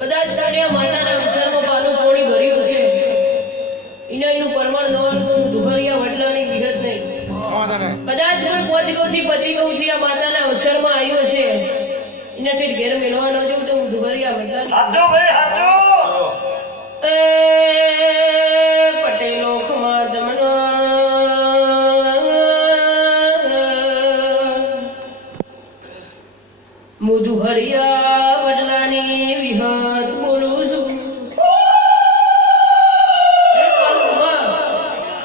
કદાચ કાળિયા માતાના વિચારમાં પાનું પોણી ભર્યું છે એનું પ્રમાણ નવાનું તો દુહરિયા વડલાની વિહત નહીં કદાચ કોઈ પોચ ગૌથી પચી ગૌથી આ માતાના અવસરમાં આવ્યો છે એનાથી ઘેર મેળવા ન જવું તો હું દુહરિયા વડલાની હાચો ભાઈ હાચો પટેલો ખમા દમનો મુદુ હરિયા વડલાની વિહત બોલું છું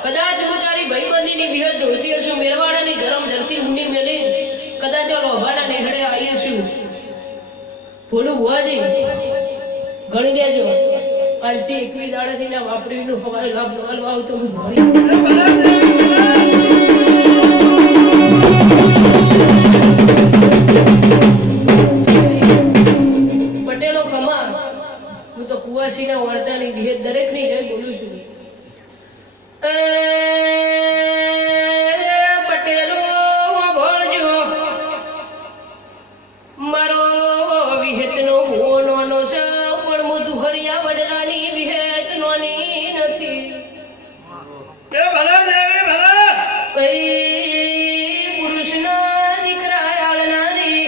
કદાચ હું તારી ભાઈબંધીની વિહત ધોતી હશું મેરવાડાની ગરમ ધરતી ઊંડી મેલી કદાચ આ લોભાના નેહડે આવી છું બોલું ભુવાજી ગણી દેજો આજથી 21 દાડાથી ના વાપરીનું હવાઈ લાભ નવાલવા આવ તો હું ધોરી પટેલો ખમા હું તો કુવાસીના વર્તાની વિહેત દરેકની જય બોલું છું પટેલો ભણજો મારો વિહેતનો મોનો છે પણ હું દુહરિયા વડલાની વિહેત નોની નથી એ ભલા દેવી ભલા કઈ પુરુષના દીકરા આળનારી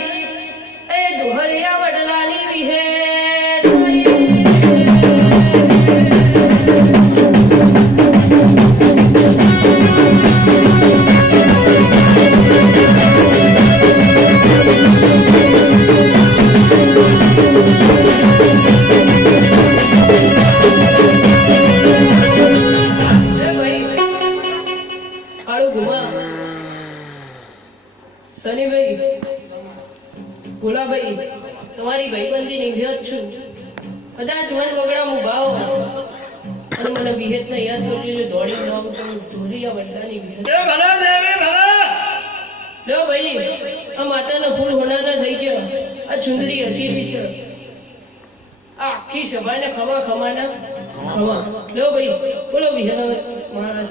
એ દુહરિયા વડલાની વિહેત સનીભાઈ ભોલાભાઈ તમારી ભાઈબંધીની વિહત છું કદાચ મન વગડા હું ગાવ અને મને વિહેતને યાદ કરજો જો દોડી ન આવું તો હું ધોરિયા વડલાની વિહેત એ ભલા દેવી ભલા લો ભાઈ આ માતાનો ફૂલ હોનાના થઈ ગયો આ ચુંદડી હસીરી છે આ આખી સભાને ખમા ખમાના ખમા લો ભાઈ બોલો વિહત મારા